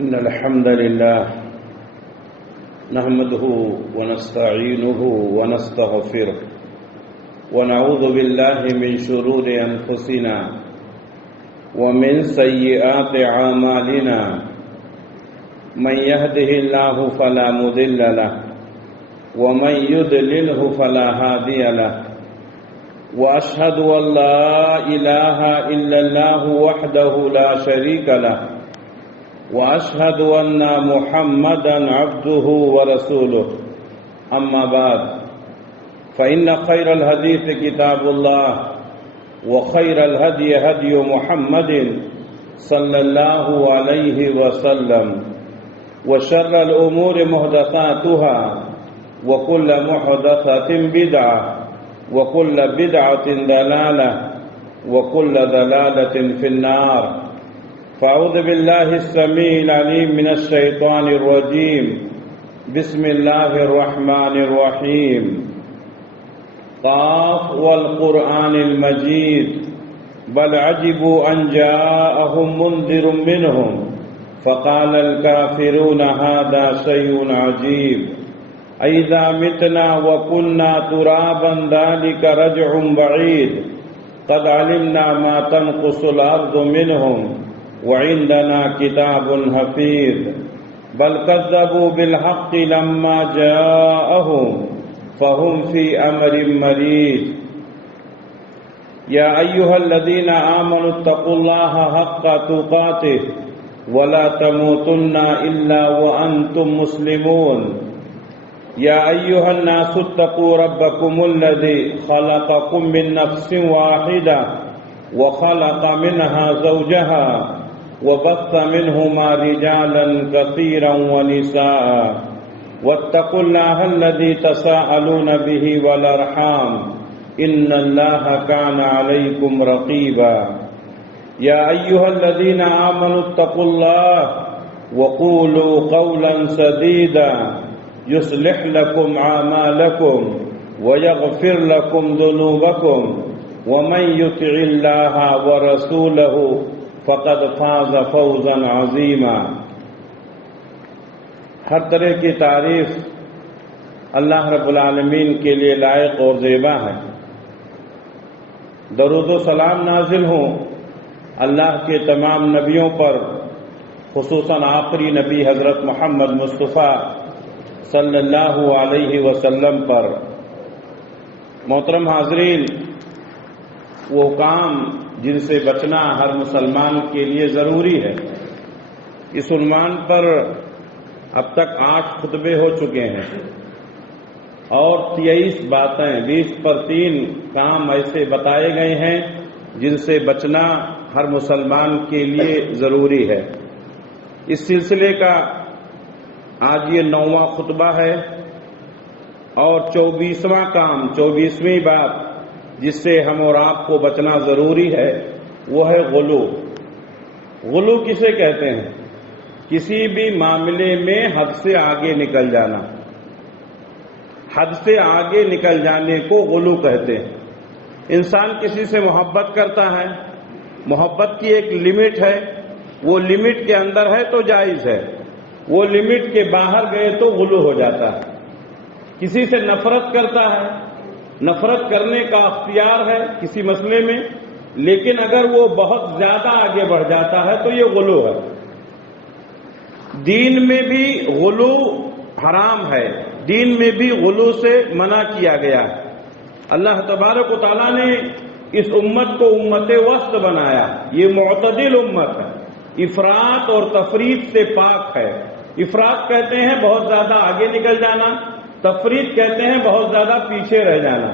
إن الحمد لله نحمده ونستعينه ونستغفره ونعوذ بالله من شرور أنفسنا ومن سيئات أعمالنا من يهده الله فلا مضل له ومن يضلله فلا هادي له وأشهد أن لا إله إلا الله وحده لا شريك له وأشهد أن محمدا عبده ورسوله أما بعد فإن خير الحديث كتاب الله وخير الهدي هدي محمد صلى الله عليه وسلم وشر الأمور محدثاتها وكل محدثة بدعة وكل بدعة ضلالة وكل ضلالة في النار فأعوذ بالله السميع العليم من الشيطان الرجيم بسم الله الرحمن الرحيم قاف والقرآن المجيد بل عجبوا أن جاءهم منذر منهم فقال الكافرون هذا شيء عجيب أإذا متنا وكنا ترابا ذلك رجع بعيد قد علمنا ما تنقص الأرض منهم وعندنا كتاب حفيظ بل كذبوا بالحق لما جاءهم فهم في أمر مريج يا أيها الذين آمنوا اتقوا الله حق تقاته ولا تموتن إلا وأنتم مسلمون يا أيها الناس اتقوا ربكم الذي خلقكم من نفس واحدة وخلق منها زوجها وبث منهما رجالا كثيرا ونساء واتقوا الله الذي تساءلون به والأرحام إن الله كان عليكم رقيبا يا أيها الذين آمنوا اتقوا الله وقولوا قولا سديدا يصلح لكم أعمالكم ويغفر لكم ذنوبكم ومن يطع الله ورسوله فقد فاز فوزا عظیما۔ ہر طرح کی تعریف اللہ رب العالمین کے لیے لائق اور زیبا ہے۔ درود و سلام نازل ہوں اللہ کے تمام نبیوں پر، خصوصاً آخری نبی حضرت محمد مصطفیٰ صلی اللہ علیہ وسلم پر۔ محترم حاضرین، وہ کام جن سے بچنا ہر مسلمان کے لیے ضروری ہے۔ اس عنوان پر اب تک 8 خطبے ہو چکے ہیں اور 23 باتیں 20 پر 3 کام ایسے بتائے گئے ہیں جن سے بچنا ہر مسلمان کے لیے ضروری ہے۔ اس سلسلے کا آج یہ 9واں خطبہ ہے اور 24واں کام، 24ویں بات جس سے ہم اور آپ کو بچنا ضروری ہے وہ ہے غلو۔ غلو کسے کہتے ہیں؟ کسی بھی معاملے میں حد سے آگے نکل جانا۔ حد سے آگے نکل جانے کو غلو کہتے ہیں۔ انسان کسی سے محبت کرتا ہے، محبت کی ایک لمٹ ہے، وہ لمٹ کے اندر ہے تو جائز ہے، وہ لمٹ کے باہر گئے تو غلو ہو جاتا ہے۔ کسی سے نفرت کرتا ہے، نفرت کرنے کا اختیار ہے کسی مسئلے میں، لیکن اگر وہ بہت زیادہ آگے بڑھ جاتا ہے تو یہ غلو ہے۔ دین میں بھی غلو حرام ہے، دین میں بھی غلو سے منع کیا گیا ہے۔ اللہ تبارک و تعالیٰ نے اس امت کو امت وسط بنایا، یہ معتدل امت ہے، افراط اور تفریط سے پاک ہے۔ افراط کہتے ہیں بہت زیادہ آگے نکل جانا، تفریط کہتے ہیں بہت زیادہ پیچھے رہ جانا۔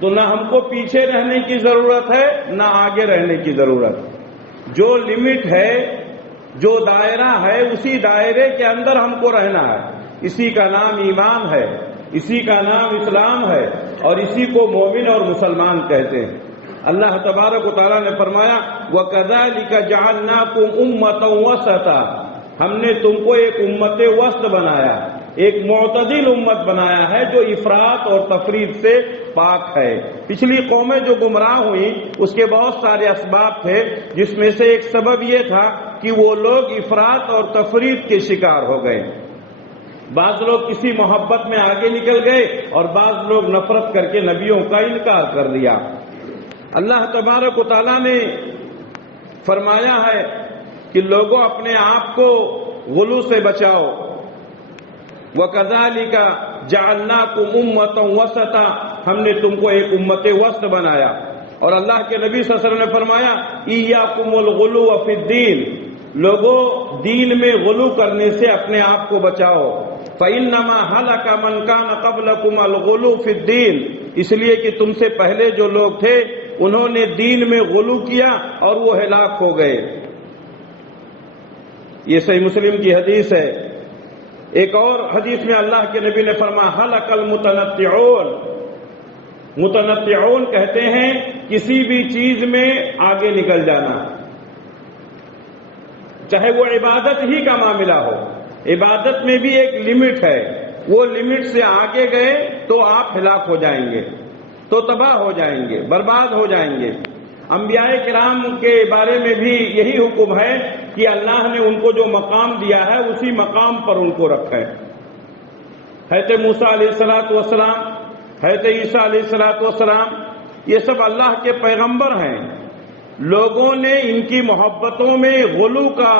تو نہ ہم کو پیچھے رہنے کی ضرورت ہے نہ آگے رہنے کی ضرورت۔ جو لمٹ ہے، جو دائرہ ہے، اسی دائرے کے اندر ہم کو رہنا ہے۔ اسی کا نام ایمان ہے، اسی کا نام اسلام ہے اور اسی کو مومن اور مسلمان کہتے ہیں۔ اللہ تبارک و تعالیٰ نے فرمایا وَكَذَلِكَ جَعَلْنَاكُمْ أُمَّةً وَسَطًا، ہم نے تم کو ایک امت وسط بنایا، ایک معتدل امت بنایا ہے جو افراط اور تفریط سے پاک ہے۔ پچھلی قومیں جو گمراہ ہوئیں اس کے بہت سارے اسباب تھے، جس میں سے ایک سبب یہ تھا کہ وہ لوگ افراط اور تفریط کے شکار ہو گئے۔ بعض لوگ کسی محبت میں آگے نکل گئے اور بعض لوگ نفرت کر کے نبیوں کا انکار کر دیا۔ اللہ تبارک و تعالیٰ نے فرمایا ہے کہ لوگوں اپنے آپ کو غلو سے بچاؤ۔ وَكَذَلِكَ جَعَلْنَاكُمْ أُمَّةً وَسَطًا، ہم نے تم کو ایک امت وسط بنایا۔ اور اللہ کے نبی صلی اللہ علیہ وسلم نے فرمایا إِيَّاكُمُ الْغُلُوَّ فِي الدِّينِ، لوگوں دین میں غلو کرنے سے اپنے آپ کو بچاؤ۔ فَإِنَّمَا هَلَكَ مَنْ كَانَ قَبْلَكُمْ الْغُلُوُّ فِي الدِّينِ، اس لیے کہ تم سے پہلے جو لوگ تھے انہوں نے دین میں غلو کیا اور وہ ہلاک ہو گئے۔ یہ صحیح مسلم کی حدیث ہے۔ ایک اور حدیث میں اللہ کے نبی نے فرمایا هَلَكَ الْمُتَنَطِّعُونَ، متنطعون کہتے ہیں کسی بھی چیز میں آگے نکل جانا، چاہے وہ عبادت ہی کا معاملہ ہو۔ عبادت میں بھی ایک لمٹ ہے، وہ لمٹ سے آگے گئے تو آپ ہلاک ہو جائیں گے، تو تباہ ہو جائیں گے، برباد ہو جائیں گے۔ انبیاء کرام کے بارے میں بھی یہی حکم ہے کہ اللہ نے ان کو جو مقام دیا ہے اسی مقام پر ان کو رکھا ہے۔ حضرت موسیٰ علیہ السلام، حضرت عیسیٰ علیہ السلام، یہ سب اللہ کے پیغمبر ہیں۔ لوگوں نے ان کی محبتوں میں غلو کا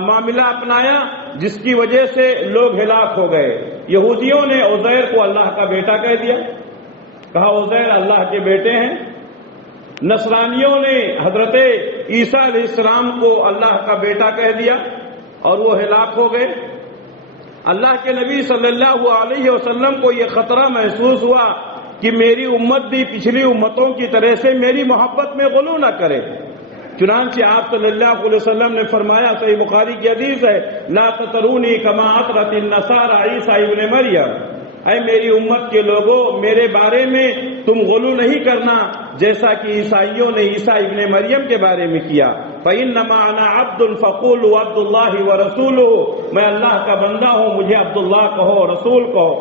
معاملہ اپنایا جس کی وجہ سے لوگ ہلاک ہو گئے۔ یہودیوں نے عزیر کو اللہ کا بیٹا کہہ دیا، کہا عزیر اللہ کے بیٹے ہیں۔ نصرانیوں نے حضرت عیسیٰ علیہ السلام کو اللہ کا بیٹا کہہ دیا اور وہ ہلاک ہو گئے۔ اللہ کے نبی صلی اللہ علیہ وسلم کو یہ خطرہ محسوس ہوا کہ میری امت بھی پچھلی امتوں کی طرح سے میری محبت میں غلو نہ کرے، چنانچہ آپ صلی اللہ علیہ وسلم نے فرمایا، صحیح بخاری کی حدیث ہے، لا تطرونی کما اطرت النصارى عیسیٰ ابن مریم، اے میری امت کے لوگوں میرے بارے میں تم غلو نہیں کرنا جیسا کہ عیسائیوں نے عیسیٰ ابن مریم کے بارے میں کیا۔ فَإِنَّمَا أَنَا عَبْدٌ فَقُولُوا عَبْدُ اللَّهِ وَرَسُولُهُ، میں اللہ کا بندہ ہوں، مجھے عبداللہ کہو، رسول کہو،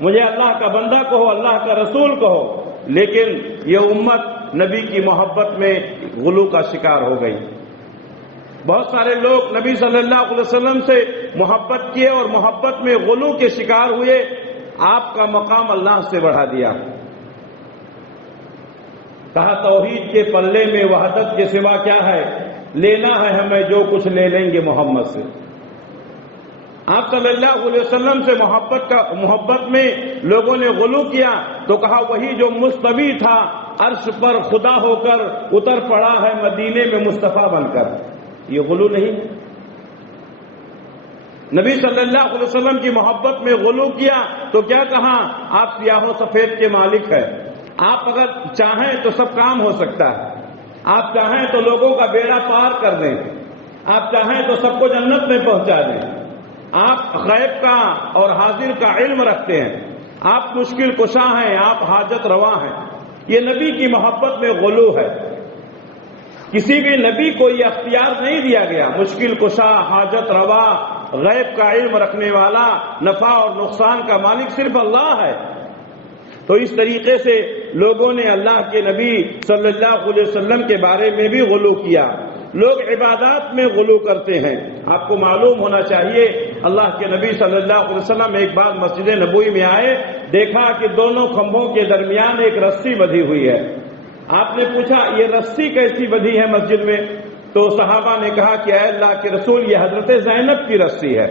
مجھے اللہ کا بندہ کہو، اللہ کا رسول کہو۔ لیکن یہ امت نبی کی محبت میں غلو کا شکار ہو گئی۔ بہت سارے لوگ نبی صلی اللہ علیہ وسلم سے محبت کیے اور محبت میں غلو کے شکار ہوئے، آپ کا مقام اللہ سے بڑھا دیا۔ کہا توحید کے پلے میں وحدت کے سوا کیا ہے، لینا ہے ہمیں جو کچھ لے لیں گے محمد سے۔ آپ صلی اللہ علیہ وسلم سے محبت میں لوگوں نے غلو کیا تو کہا وہی جو مستوی تھا عرش پر خدا ہو کر اتر پڑا ہے مدینے میں مصطفیٰ بن کر، یہ غلو نہیں۔ نبی صلی اللہ علیہ وسلم کی محبت میں غلو کیا تو کیا کہا، آپ سیاہ و سفید کے مالک ہیں، آپ اگر چاہیں تو سب کام ہو سکتا ہے، آپ چاہیں تو لوگوں کا بیڑا پار کر دیں، آپ چاہیں تو سب کو جنت میں پہنچا دیں، آپ غیب کا اور حاضر کا علم رکھتے ہیں، آپ مشکل کشا ہیں، آپ حاجت روا ہیں۔ یہ نبی کی محبت میں غلو ہے۔ کسی بھی نبی کو یہ اختیار نہیں دیا گیا، مشکل کشا، حاجت روا، غیب کا علم رکھنے والا، نفع اور نقصان کا مالک صرف اللہ ہے۔ تو اس طریقے سے لوگوں نے اللہ کے نبی صلی اللہ علیہ وسلم کے بارے میں بھی غلو کیا۔ لوگ عبادات میں غلو کرتے ہیں۔ آپ کو معلوم ہونا چاہیے اللہ کے نبی صلی اللہ علیہ وسلم ایک بار مسجد نبوی میں آئے، دیکھا کہ دونوں کھمبوں کے درمیان ایک رسی بندھی ہوئی ہے۔ آپ نے پوچھا یہ رسی کیسی بندھی ہے مسجد میں؟ تو صحابہ نے کہا کہ اے اللہ کے رسول یہ حضرت زینب کی رسی ہے۔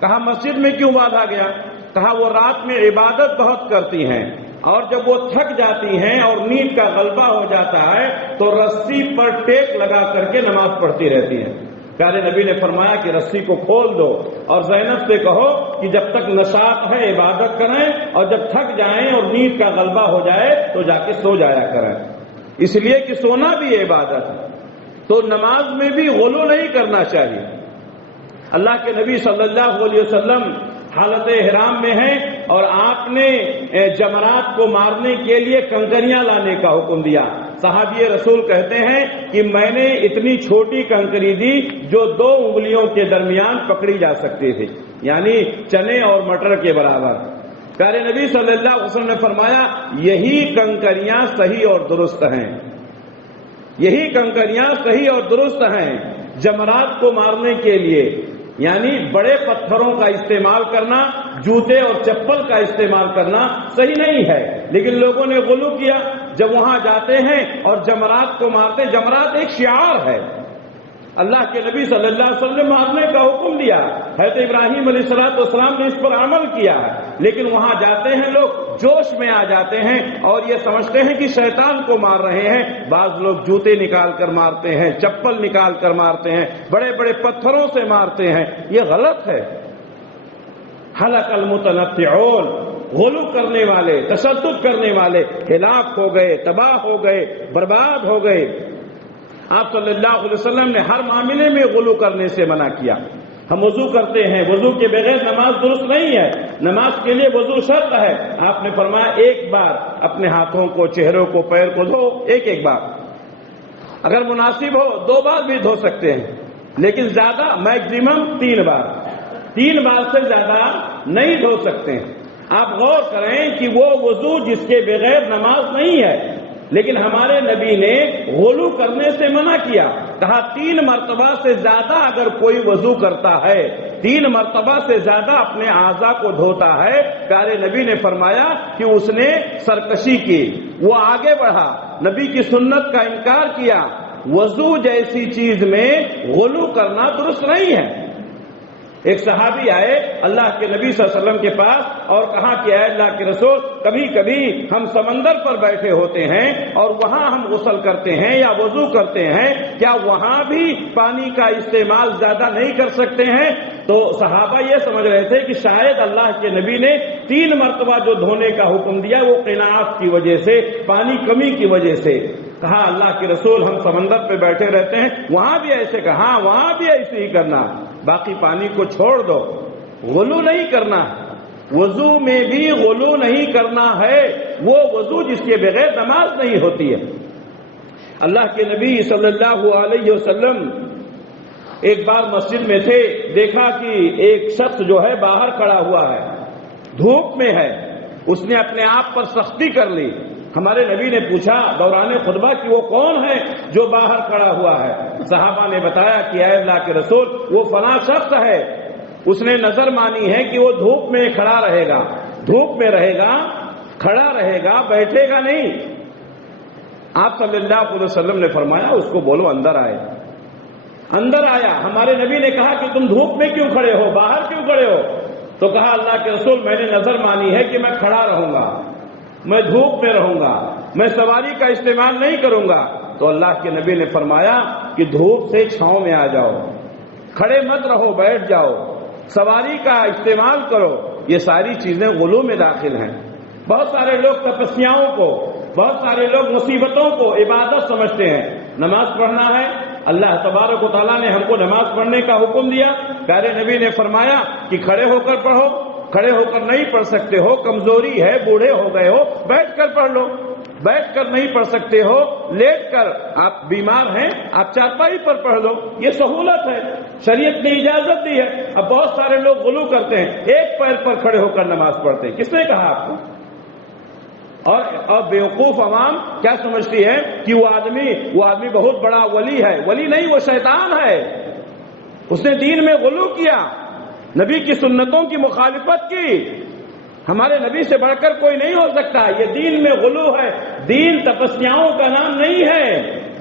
کہا مسجد میں کیوں باندھا گیا؟ کہا وہ رات میں عبادت بہت کرتی ہیں اور جب وہ تھک جاتی ہیں اور نیند کا غلبہ ہو جاتا ہے تو رسی پر ٹیک لگا کر کے نماز پڑھتی رہتی ہیں۔ پیارے نبی نے فرمایا کہ رسی کو کھول دو اور زینب سے کہو کہ جب تک نشاط ہے عبادت کریں اور جب تھک جائیں اور نیند کا غلبہ ہو جائے تو جا کے سو جایا کریں، اس لیے کہ سونا بھی عبادت ہے۔ تو نماز میں بھی غلو نہیں کرنا چاہیے۔ اللہ کے نبی صلی اللہ علیہ وسلم حالت احرام میں ہیں اور آپ نے جمرات کو مارنے کے لیے کنکریاں لانے کا حکم دیا۔ صحابی رسول کہتے ہیں کہ میں نے اتنی چھوٹی کنکری دی جو 2 انگلیوں کے درمیان پکڑی جا سکتی تھی، یعنی چنے اور مٹر کے برابر۔ پیارے نبی صلی اللہ علیہ وسلم نے فرمایا یہی کنکریاں صحیح اور درست ہیں، یہی کنکریاں صحیح اور درست ہیں جمرات کو مارنے کے لیے، یعنی بڑے پتھروں کا استعمال کرنا، جوتے اور چپل کا استعمال کرنا صحیح نہیں ہے، لیکن لوگوں نے غلو کیا۔ جب وہاں جاتے ہیں اور جمرات کو مارتے، جمرات ایک شعار ہے، اللہ کے نبی صلی اللہ علیہ وسلم نے مارنے کا حکم دیا، حضرت ابراہیم علیہ السلام نے اس پر عمل کیا ہے، لیکن وہاں جاتے ہیں لوگ جوش میں آ جاتے ہیں اور یہ سمجھتے ہیں کہ شیطان کو مار رہے ہیں۔ بعض لوگ جوتے نکال کر مارتے ہیں، چپل نکال کر مارتے ہیں، بڑے بڑے پتھروں سے مارتے ہیں، یہ غلط ہے۔ ہلک المتنطعون، غلو کرنے والے، تشدد کرنے والے ہلاک ہو گئے، تباہ ہو گئے، برباد ہو گئے۔ آپ صلی اللہ علیہ وسلم نے ہر معاملے میں غلو کرنے سے منع کیا۔ ہم وضو کرتے ہیں، وضو کے بغیر نماز درست نہیں ہے، نماز کے لیے وضو شرط ہے۔ آپ نے فرمایا ایک بار اپنے ہاتھوں کو، چہروں کو، پیر کو دھو، ایک بار، اگر مناسب ہو 2 بار بھی دھو سکتے ہیں، لیکن زیادہ میکسیمم 3 بار، 3 بار سے زیادہ نہیں دھو سکتے ہیں۔ آپ غور کریں کہ وہ وضو جس کے بغیر نماز نہیں ہے، لیکن ہمارے نبی نے غلو کرنے سے منع کیا، کہا 3 مرتبہ سے زیادہ اگر کوئی وضو کرتا ہے، 3 مرتبہ سے زیادہ اپنے اعضاء کو دھوتا ہے، پیارے نبی نے فرمایا کہ اس نے سرکشی کی، وہ آگے بڑھا، نبی کی سنت کا انکار کیا۔ وضو جیسی چیز میں غلو کرنا درست نہیں ہے۔ ایک صحابی آئے اللہ کے نبی صلی اللہ علیہ وسلم کے پاس اور کہا کہ اے اللہ کے رسول، کبھی کبھی ہم سمندر پر بیٹھے ہوتے ہیں اور وہاں ہم غسل کرتے ہیں یا وضو کرتے ہیں، کیا وہاں بھی پانی کا استعمال زیادہ نہیں کر سکتے ہیں؟ تو صحابہ یہ سمجھ رہے تھے کہ شاید اللہ کے نبی نے 3 مرتبہ جو دھونے کا حکم دیا وہ قناعت کی وجہ سے، پانی کمی کی وجہ سے۔ کہا اللہ کے رسول، ہم سمندر پہ بیٹھے رہتے ہیں، وہاں بھی ایسے، کہا وہاں بھی ایسے ہی کرنا، باقی پانی کو چھوڑ دو، غلو نہیں کرنا، وضو میں بھی غلو نہیں کرنا ہے، وہ وضو جس کے بغیر نماز نہیں ہوتی ہے۔ اللہ کے نبی صلی اللہ علیہ وسلم ایک بار مسجد میں تھے، دیکھا کہ ایک شخص جو ہے باہر کھڑا ہوا ہے، دھوپ میں ہے، اس نے اپنے آپ پر سختی کر لی۔ ہمارے نبی نے پوچھا دوران خطبہ کہ وہ کون ہے جو باہر کھڑا ہوا ہے؟ صحابہ نے بتایا کہ اے اللہ کے رسول، وہ فلاں شخص ہے، اس نے نظر مانی ہے کہ وہ دھوپ میں کھڑا رہے گا، دھوپ میں رہے گا، کھڑا رہے گا، بیٹھے گا نہیں۔ آپ صلی اللہ علیہ وسلم نے فرمایا اس کو بولو اندر آئے۔ اندر آیا، ہمارے نبی نے کہا کہ تم دھوپ میں کیوں کھڑے ہو، باہر کیوں کھڑے ہو؟ تو کہا اللہ کے رسول، میں نے نظر مانی ہے کہ میں کھڑا رہوں گا، میں دھوپ میں رہوں گا، میں سواری کا استعمال نہیں کروں گا۔ تو اللہ کے نبی نے فرمایا کہ دھوپ سے چھاؤں میں آ جاؤ، کھڑے مت رہو، بیٹھ جاؤ، سواری کا استعمال کرو۔ یہ ساری چیزیں غلو میں داخل ہیں۔ بہت سارے لوگ تپسیاؤں کو، بہت سارے لوگ مصیبتوں کو عبادت سمجھتے ہیں۔ نماز پڑھنا ہے، اللہ تبارک و تعالیٰ نے ہم کو نماز پڑھنے کا حکم دیا، پیارے نبی نے فرمایا کہ کھڑے ہو کر پڑھو، کھڑے ہو کر نہیں پڑھ سکتے ہو، کمزوری ہے، بوڑھے ہو گئے ہو، بیٹھ کر پڑھ لو، بیٹھ کر نہیں پڑھ سکتے ہو، لیٹ کر، آپ بیمار ہیں، آپ چارپائی پر پڑھ لو، یہ سہولت ہے، شریعت نے اجازت دی ہے۔ اب بہت سارے لوگ غلو کرتے ہیں، ایک پیر پر کھڑے ہو کر نماز پڑھتے ہیں، کس نے کہا آپ کو؟ اور بیوقوف عوام کیا سمجھتی ہے کہ وہ آدمی بہت بڑا ولی ہے، ولی نہیں، وہ شیطان ہے، اس نے دین میں غلو کیا، نبی کی سنتوں کی مخالفت کی۔ ہمارے نبی سے بڑھ کر کوئی نہیں ہو سکتا، یہ دین میں غلو ہے۔ دین تپسیاؤں کا نام نہیں ہے،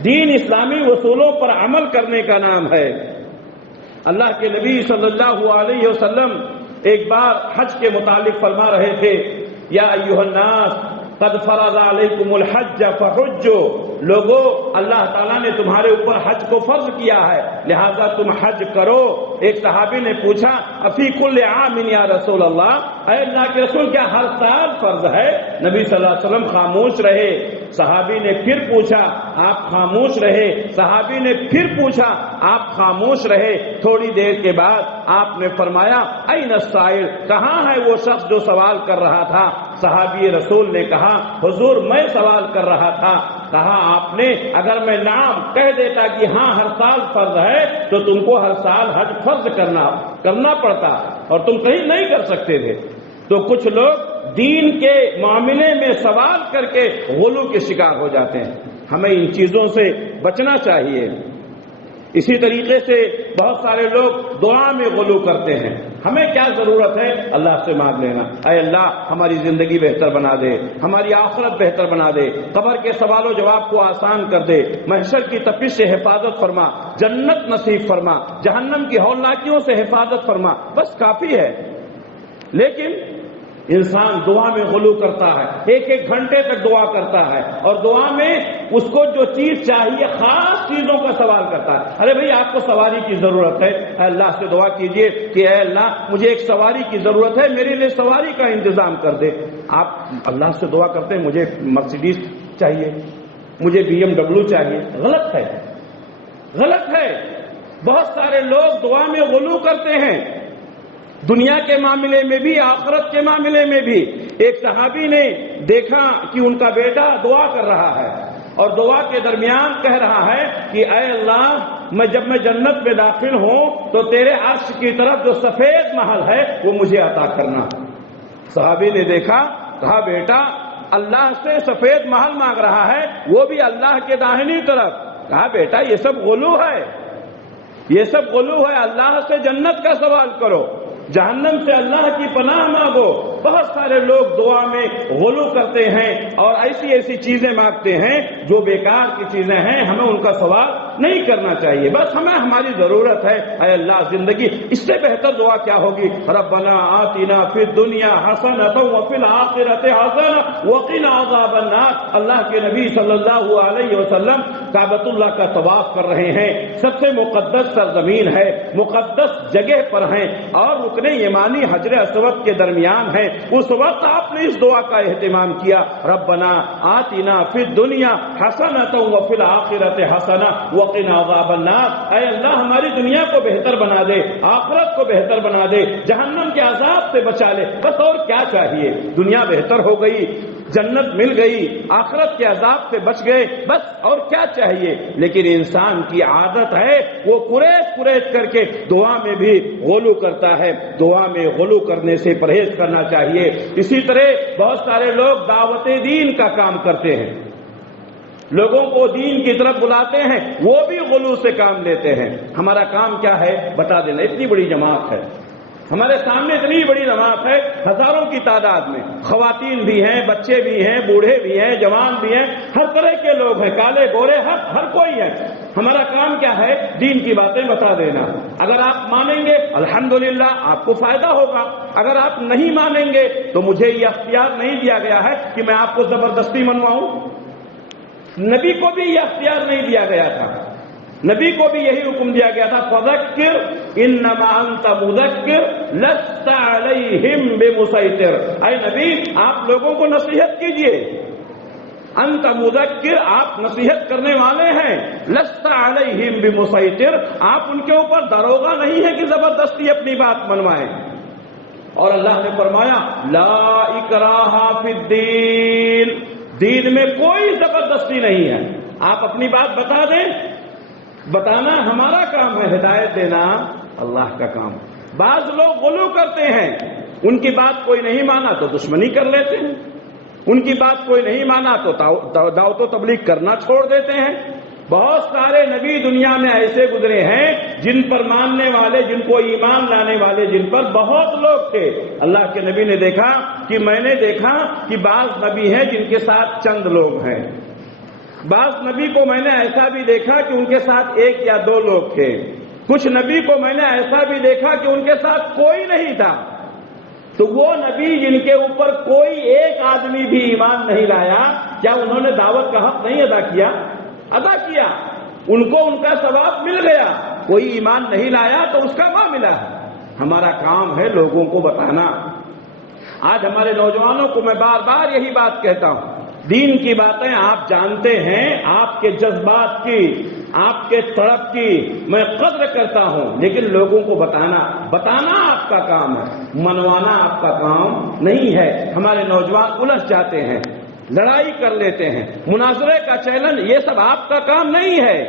دین اسلامی اصولوں پر عمل کرنے کا نام ہے۔ اللہ کے نبی صلی اللہ علیہ وسلم ایک بار حج کے متعلق فرما رہے تھے، یا ایھا الناس قد فرض علیکم الحج فحجوا، لوگو اللہ تعالیٰ نے تمہارے اوپر حج کو فرض کیا ہے، لہذا تم حج کرو۔ ایک صحابی نے پوچھا افی کل عام یا رسول اللہ، اے اللہ کے رسول کیا ہر سال فرض ہے؟ نبی صلی اللہ علیہ وسلم خاموش رہے۔ صحابی نے پھر پوچھا، آپ خاموش رہے۔ صحابی نے پھر پوچھا، آپ خاموش رہے۔ تھوڑی دیر کے بعد آپ نے فرمایا این السائل، کہاں ہے وہ شخص جو سوال کر رہا تھا؟ صحابی رسول نے کہا حضور میں سوال کر رہا تھا۔ کہا آپ نے اگر میں نعم کہہ دیتا کہ ہاں ہر سال فرض ہے تو تم کو ہر سال حج فرض کرنا پڑتا اور تم کہیں نہیں کر سکتے تھے۔ تو کچھ لوگ دین کے معاملے میں سوال کر کے غلو کے شکار ہو جاتے ہیں، ہمیں ان چیزوں سے بچنا چاہیے۔ اسی طریقے سے بہت سارے لوگ دعا میں غلو کرتے ہیں. ہمیں کیا ضرورت ہے؟ اللہ سے مانگ لینا. اے اللہ ہماری زندگی بہتر بنا دے، ہماری آخرت بہتر بنا دے، قبر کے سوال و جواب کو آسان کر دے، محشر کی تپش سے حفاظت فرما، جنت نصیب فرما، جہنم کی ہولناکیوں سے حفاظت فرما. بس کافی ہے. لیکن انسان دعا میں غلو کرتا ہے، ایک ایک گھنٹے تک دعا کرتا ہے، اور دعا میں اس کو جو چیز چاہیے خاص چیزوں کا سوال کرتا ہے. ارے بھئی آپ کو سواری کی ضرورت ہے، اے اللہ سے دعا کیجئے کہ اے اللہ مجھے ایک سواری کی ضرورت ہے، میرے لیے سواری کا انتظام کر دے. آپ اللہ سے دعا کرتے ہیں مجھے مرسیڈیز چاہیے، مجھے BMW چاہیے. غلط ہے، غلط ہے. بہت سارے لوگ دعا میں غلو کرتے ہیں، دنیا کے معاملے میں بھی آخرت کے معاملے میں بھی. ایک صحابی نے دیکھا کہ ان کا بیٹا دعا کر رہا ہے اور دعا کے درمیان کہہ رہا ہے کہ اے اللہ جب میں جنت میں داخل ہوں تو تیرے عرش کی طرف جو سفید محل ہے وہ مجھے عطا کرنا. صحابی نے دیکھا، کہا بیٹا اللہ سے سفید محل مانگ رہا ہے، وہ بھی اللہ کے داہنی طرف. کہا بیٹا یہ سب غلو ہے، یہ سب غلو ہے. اللہ سے جنت کا سوال کرو، جہنم سے اللہ کی پناہ مانگو. بہت سارے لوگ دعا میں غلو کرتے ہیں اور ایسی ایسی چیزیں مانگتے ہیں جو بیکار کی چیزیں ہیں، ہمیں ان کا سوال نہیں کرنا چاہیے. بس ہمیں ہماری ضرورت ہے. اے اللہ زندگی اس سے بہتر دعا کیا ہوگی؟ ربنا آتنا فی الدنیا حسنۃ وفی الآخرۃ حسنۃ وقنا عذاب النار. اللہ کے نبی صلی اللہ علیہ وسلم کعبۃ اللہ کا طواف کر رہے ہیں، سب سے مقدس سرزمین ہے، مقدس جگہ پر ہیں اور رکن یمانی حجر اسود کے درمیان ہے. اس وقت آپ نے اس دعا کا اہتمام کیا، ربنا آتنا فی الدنیا حسنۃ وفی الآخرۃ حسنۃ وقنا عذاب النار. اے اللہ ہماری دنیا کو بہتر بنا دے، آخرت کو بہتر بنا دے، جہنم کے عذاب سے بچا لے. بس اور کیا چاہیے؟ دنیا بہتر ہو گئی، جنت مل گئی، آخرت کے عذاب سے بچ گئے، بس اور کیا چاہیے؟ لیکن انسان کی عادت ہے وہ قریش کر کے دعا میں بھی غلو کرتا ہے. دعا میں غلو کرنے سے پرہیز کرنا چاہیے. اسی طرح بہت سارے لوگ دعوت دین کا کام کرتے ہیں، لوگوں کو دین کی طرف بلاتے ہیں، وہ بھی غلو سے کام لیتے ہیں. ہمارا کام کیا ہے بتا دینا. اتنی بڑی جماعت ہے ہمارے سامنے، اتنی بڑی جماعت ہے، ہزاروں کی تعداد میں، خواتین بھی ہیں، بچے بھی ہیں، بوڑھے بھی ہیں، جوان بھی ہیں، ہر طرح کے لوگ ہیں، کالے گورے، ہر کوئی ہے. ہمارا کام کیا ہے؟ دین کی باتیں بتا دینا. اگر آپ مانیں گے الحمدللہ آپ کو فائدہ ہوگا، اگر آپ نہیں مانیں گے تو مجھے یہ اختیار نہیں دیا گیا ہے کہ میں آپ کو زبردستی منواؤں. نبی کو بھی یہ اختیار نہیں دیا گیا تھا، نبی کو بھی یہی حکم دیا گیا تھا، فذکر انما انت مذکر لست علیہم بمسیطر. اے نبی آپ لوگوں کو نصیحت کیجئے، انت مذکر آپ نصیحت کرنے والے ہیں، لست علیہم بمسیطر آپ ان کے اوپر داروغہ نہیں ہے کہ زبردستی اپنی بات منوائیں. اور اللہ نے فرمایا لا اکراہ فی الدین، دین میں کوئی زبردستی نہیں ہے. آپ اپنی بات بتا دیں، بتانا ہمارا کام ہے، ہدایت دینا اللہ کا کام. بعض لوگ غلو کرتے ہیں، ان کی بات کوئی نہیں مانا تو دشمنی کر لیتے ہیں، ان کی بات کوئی نہیں مانا تو دعوت و تبلیغ کرنا چھوڑ دیتے ہیں. بہت سارے نبی دنیا میں ایسے گزرے ہیں جن پر ماننے والے، جن کو ایمان لانے والے جن پر بہت لوگ تھے. اللہ کے نبی نے دیکھا کہ میں نے دیکھا کہ بعض نبی ہیں جن کے ساتھ چند لوگ ہیں، بعض نبی کو میں نے ایسا بھی دیکھا کہ ان کے ساتھ ایک یا دو لوگ تھے، کچھ نبی کو میں نے ایسا بھی دیکھا کہ ان کے ساتھ کوئی نہیں تھا. تو وہ نبی جن کے اوپر کوئی ایک آدمی بھی ایمان نہیں لایا، کیا انہوں نے دعوت کا حق نہیں ادا کیا؟ ادا کیا. ان کو ان کا ثواب مل گیا. کوئی ایمان نہیں لایا تو اس کا ماں ملا. ہمارا کام ہے لوگوں کو بتانا. آج ہمارے نوجوانوں کو میں بار بار یہی بات کہتا ہوں، دین کی باتیں آپ جانتے ہیں، آپ کے جذبات کی، آپ کے تڑپ کی میں قدر کرتا ہوں، لیکن لوگوں کو بتانا آپ کا کام ہے، منوانا آپ کا کام نہیں ہے. ہمارے نوجوان الجھ جاتے ہیں، لڑائی کر لیتے ہیں، مناظرے کا چیلنج، یہ سب آپ کا کام نہیں ہے.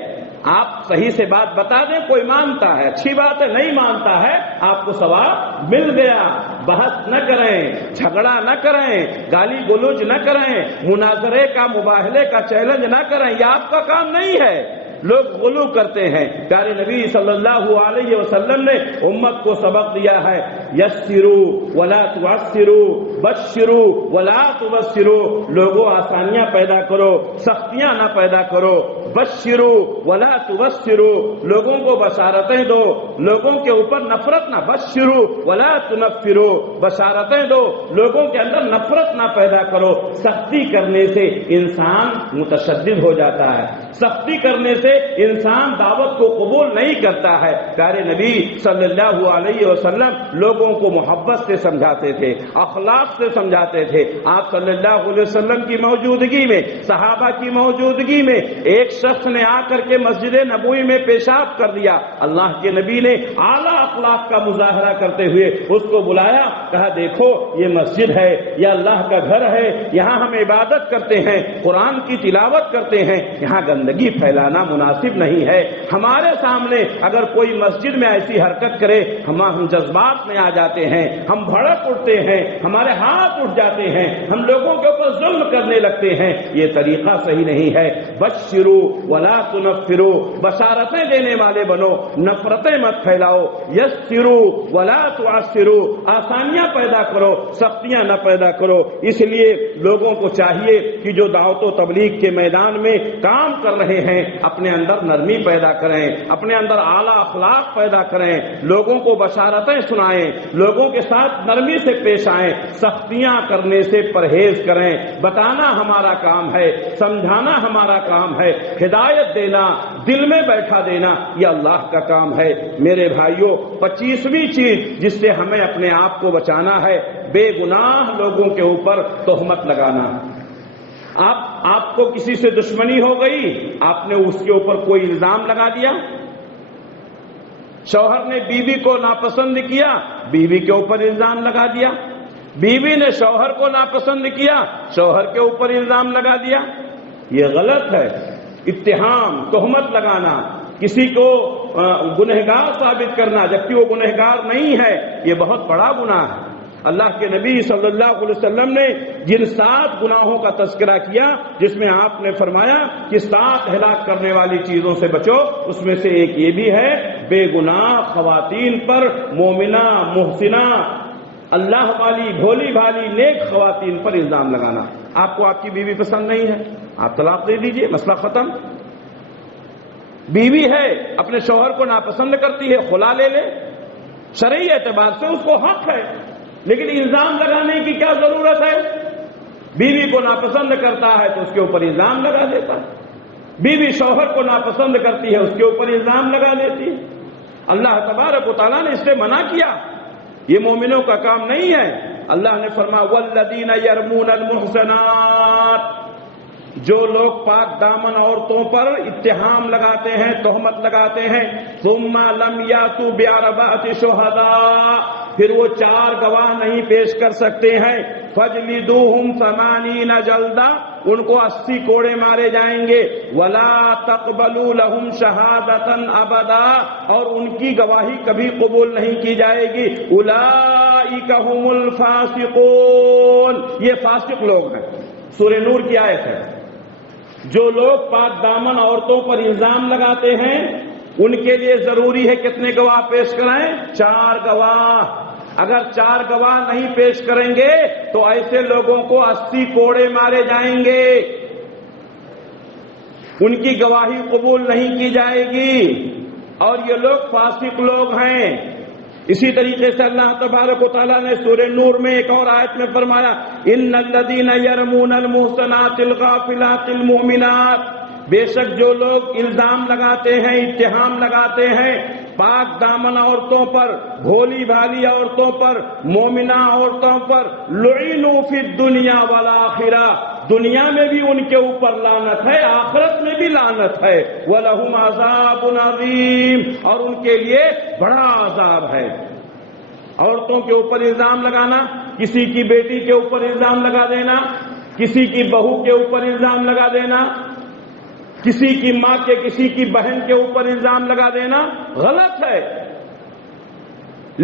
آپ صحیح سے بات بتا دیں، کوئی مانتا ہے اچھی بات ہے، نہیں مانتا ہے آپ کو ثواب مل گیا. بحث نہ کریں، جھگڑا نہ کریں، گالی گلوچ نہ کریں، مناظرے کا، مباہلے کا چیلنج نہ کریں، یہ آپ کا کام نہیں ہے. لوگ غلو کرتے ہیں. پیارے نبی صلی اللہ علیہ وسلم نے امت کو سبق دیا ہے یسروا ولا تعسروا بشروا ولا تبشروا. لوگوں آسانیاں پیدا کرو سختیاں نہ پیدا کرو. بشروا ولا تبشروا لوگوں کو بشارتیں دو لوگوں کے اوپر نفرت نہ. بشروا ولا تنفروا بشارتیں دو لوگوں کے اندر نفرت نہ پیدا کرو. سختی کرنے سے انسان متشدد ہو جاتا ہے. سختی کرنے سے انسان دعوت کو قبول نہیں کرتا ہے. پیارے نبی صلی اللہ علیہ وسلم لوگوں کو محبت سے سمجھاتے تھے اخلاق سے سمجھاتے تھے. آپ صلی اللہ علیہ وسلم کی موجودگی میں صحابہ کی موجودگی میں ایک شخص نے آ کر کے مسجد نبوی میں پیشاب کر دیا. اللہ کے نبی نے اعلیٰ اخلاق کا مظاہرہ کرتے ہوئے اس کو بلایا. کہا دیکھو یہ مسجد ہے یہ اللہ کا گھر ہے یہاں ہم عبادت کرتے ہیں قرآن کی تلاوت کرتے ہیں یہاں گندگی پھیلانا مناسب نہیں ہے. ہمارے سامنے اگر کوئی مسجد میں ایسی حرکت کرے ہم جذبات میں آ جاتے ہیں ہم بھڑک اٹھتے ہیں ہمارے ہاتھ اٹھ جاتے ہیں ہم لوگوں کے اوپر ظلم کرنے لگتے ہیں. یہ طریقہ صحیح نہیں ہے. بشروا ولا تنفروا بشارتیں دینے والے بنو نفرتیں مت پھیلاؤ. یسروا ولا تعسروا آسانیاں پیدا کرو سختیاں نہ پیدا کرو. اس لیے لوگوں کو چاہیے کہ جو دعوت و تبلیغ کے میدان میں کام کر رہے ہیں اپنے اندر نرمی پیدا کریں اپنے اندر اعلیٰ اخلاق پیدا کریں لوگوں کو بشارتیں سنائیں لوگوں کے ساتھ نرمی سے پیش آئیں. سختیاں کرنے سے پرہیز کریں. بتانا ہمارا کام ہے سمجھانا ہمارا کام ہے. ہدایت دینا دل میں بیٹھا دینا یہ اللہ کا کام ہے. میرے بھائیوں 25ویں چیز جس سے ہمیں اپنے آپ کو بچانا ہے بے گناہ لوگوں کے اوپر تہمت لگانا. آپ کو کسی سے دشمنی ہو گئی آپ نے اس کے اوپر کوئی الزام لگا دیا. شوہر نے بیوی کو ناپسند کیا بیوی کے اوپر الزام لگا دیا. بیوی نے شوہر کو ناپسند کیا شوہر کے اوپر الزام لگا دیا. یہ غلط ہے. اتہام تہمت لگانا کسی کو گنہگار ثابت کرنا جبکہ وہ گنہگار نہیں ہے یہ بہت بڑا گناہ ہے. اللہ کے نبی صلی اللہ علیہ وسلم نے جن 7 گناہوں کا تذکرہ کیا جس میں آپ نے فرمایا کہ 7 ہلاک کرنے والی چیزوں سے بچو اس میں سے ایک یہ بھی ہے بے گناہ خواتین پر مومنہ محسنہ اللہ والی بھولی بھالی نیک خواتین پر الزام لگانا. آپ کو آپ کی بیوی پسند نہیں ہے آپ طلاق دے دیجئے مسئلہ ختم. بیوی ہے اپنے شوہر کو ناپسند کرتی ہے خلا لے لے شرعی اعتبار سے اس کو حق ہے لیکن الزام لگانے کی کیا ضرورت ہے. بیوی کو ناپسند کرتا ہے تو اس کے اوپر الزام لگا دیتا ہے. بیوی شوہر کو ناپسند کرتی ہے اس کے اوپر الزام لگا دیتی ہے. اللہ تبارک و تعالیٰ نے اس سے منع کیا. یہ مومنوں کا کام نہیں ہے. اللہ نے فرمایا والذین یرمون المحصنات جو لوگ پاک دامن عورتوں پر اتہام لگاتے ہیں تہمت لگاتے ہیں ثم لم یاتوا باربعۃ شہداء پھر وہ 4 گواہ نہیں پیش کر سکتے ہیں فجلدوہم 80 جلدہ ان کو 80 کوڑے مارے جائیں گے. ولا تقبلوا لهم شہادۃ ابدا اور ان کی گواہی کبھی قبول نہیں کی جائے گی. اولئک هم الفاسقون یہ فاسق لوگ ہیں. سورہ نور کی آیت ہے. جو لوگ پاک دامن عورتوں پر الزام لگاتے ہیں ان کے لیے ضروری ہے کتنے گواہ پیش کرائیں 4 گواہ. اگر 4 گواہ نہیں پیش کریں گے تو ایسے لوگوں کو 80 کوڑے مارے جائیں گے ان کی گواہی قبول نہیں کی جائے گی اور یہ لوگ فاسق لوگ ہیں. اسی طریقے سے اللہ تبارک و تعالیٰ نے سورہ نور میں ایک اور آیت میں فرمایا ان الذین یرمون المحصنات الغافلات المؤمنات بے شک جو لوگ الزام لگاتے ہیں اتہام لگاتے ہیں پاک دامن عورتوں پر بھولی بھالی عورتوں پر مومنہ عورتوں پر لعنوا فی الدنیا والآخرہ دنیا میں بھی ان کے اوپر لعنت ہے آخرت میں بھی لعنت ہے. وَلَهُمْ عَذَابٌ عَظِيمٌ اور ان کے لیے بڑا عذاب ہے. عورتوں کے اوپر الزام لگانا کسی کی بیٹی کے اوپر الزام لگا دینا کسی کی بہو کے اوپر الزام لگا دینا کسی کی ماں کے کسی کی بہن کے اوپر الزام لگا دینا غلط ہے.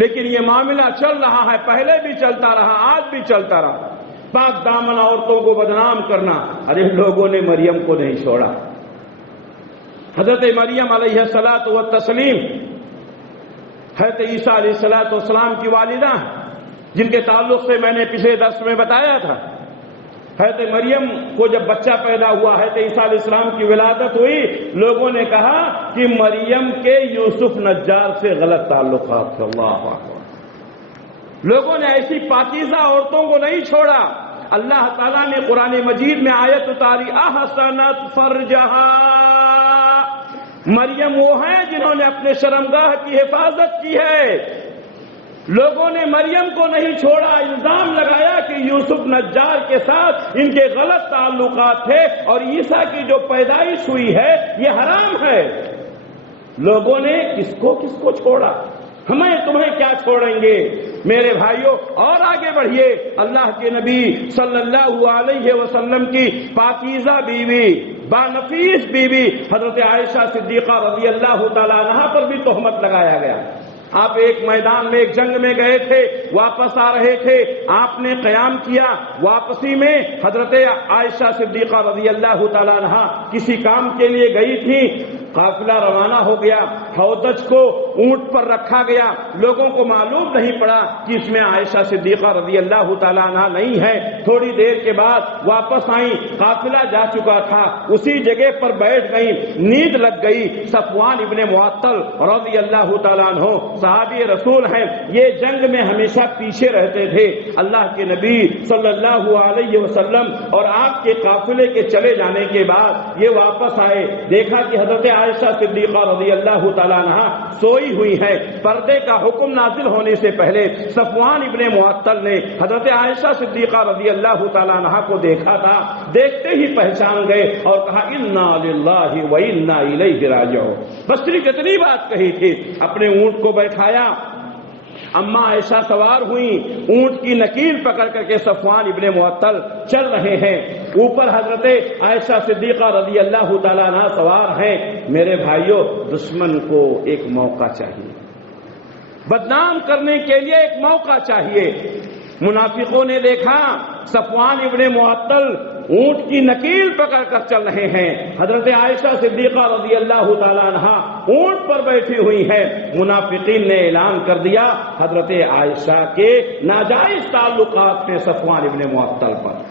لیکن یہ معاملہ چل رہا ہے پہلے بھی چلتا رہا آج بھی چلتا رہا. پاک دامن عورتوں کو بدنام کرنا. ارے لوگوں نے مریم کو نہیں چھوڑا حضرت مریم علیہ الصلاۃ والتسلیم حضرت عیسیٰ علیہ الصلاۃ والسلام کی والدہ، جن کے تعلق سے میں نے پچھلے درس میں بتایا تھا۔ حضرت مریم کو جب بچہ پیدا ہوا، حضرت عیسیٰ علیہ السلام کی ولادت ہوئی، لوگوں نے کہا کہ مریم کے یوسف نجار سے غلط تعلقات تھے۔ اللہ اکبر! لوگوں نے ایسی پاکیزہ عورتوں کو نہیں چھوڑا۔ اللہ تعالیٰ نے قرآن مجید میں آیت اتاری، احسنت فرجہا، مریم وہ ہیں جنہوں نے اپنے شرمگاہ کی حفاظت کی ہے۔ لوگوں نے مریم کو نہیں چھوڑا، الزام لگایا کہ یوسف نجار کے ساتھ ان کے غلط تعلقات تھے اور عیسیٰ کی جو پیدائش ہوئی ہے یہ حرام ہے۔ لوگوں نے کس کو چھوڑا؟ ہمیں تمہیں کیا چھوڑیں گے میرے بھائیوں؟ اور آگے بڑھیے، اللہ کے نبی صلی اللہ علیہ وسلم کی پاکیزہ بیوی، بانفیس بیوی حضرت عائشہ صدیقہ رضی اللہ تعالیٰ عنہا پر بھی تہمت لگایا گیا۔ آپ ایک میدان میں، ایک جنگ میں گئے تھے، واپس آ رہے تھے، آپ نے قیام کیا، واپسی میں حضرت عائشہ صدیقہ رضی اللہ تعالیٰ عنہا کسی کام کے لیے گئی تھی، قافلہ روانہ ہو گیا، ہودج کو اونٹ پر رکھا گیا، لوگوں کو معلوم نہیں پڑا کہ اس میں عائشہ صدیقہ رضی اللہ تعالیٰ عنہا نہیں ہے۔ تھوڑی دیر کے بعد واپس آئیں، قافلہ جا چکا تھا، اسی جگہ پر بیٹھ گئی، نیند لگ گئی۔ صفوان ابن معطل رضی اللہ تعالیٰ عنہ صحابی رسول ہیں، یہ جنگ میں ہمیشہ پیچھے رہتے تھے۔ اللہ کے نبی صلی اللہ علیہ وسلم اور آپ کے قافلے کے چلے جانے کے بعد یہ واپس آئے، دیکھا کہ حضرت عائشہ صدیقہ رضی اللہ تعالیٰ عنہا سوئی ہوئی ہے۔ پردے کا حکم نازل ہونے سے پہلے صفوان ابن معطل نے حضرت عائشہ صدیقہ رضی اللہ تعالیٰ عنہا کو دیکھا تھا، دیکھتے ہی پہچان گئے اور کہا انا للہ و انا الیہ راجعون۔ بس صرف اتنی بات کہی تھی، اپنے اونٹ کو بیٹھایا، اما عائشہ سوار ہوئی، اونٹ کی نکیل پکڑ کر کے صفوان ابن معطل چل رہے ہیں، اوپر حضرت عائشہ صدیقہ رضی اللہ تعالیٰ عنہ سوار ہیں۔ میرے بھائیوں، دشمن کو ایک موقع چاہیے، بدنام کرنے کے لیے ایک موقع چاہیے۔ منافقوں نے دیکھا صفوان ابن معطل اونٹ کی نکیل پکڑ کر چل رہے ہیں، حضرت عائشہ صدیقہ رضی اللہ تعالیٰ عنہا اونٹ پر بیٹھی ہوئی ہیں۔ منافقین نے اعلان کر دیا حضرت عائشہ کے ناجائز تعلقات ہیں صفوان ابن معطل پر۔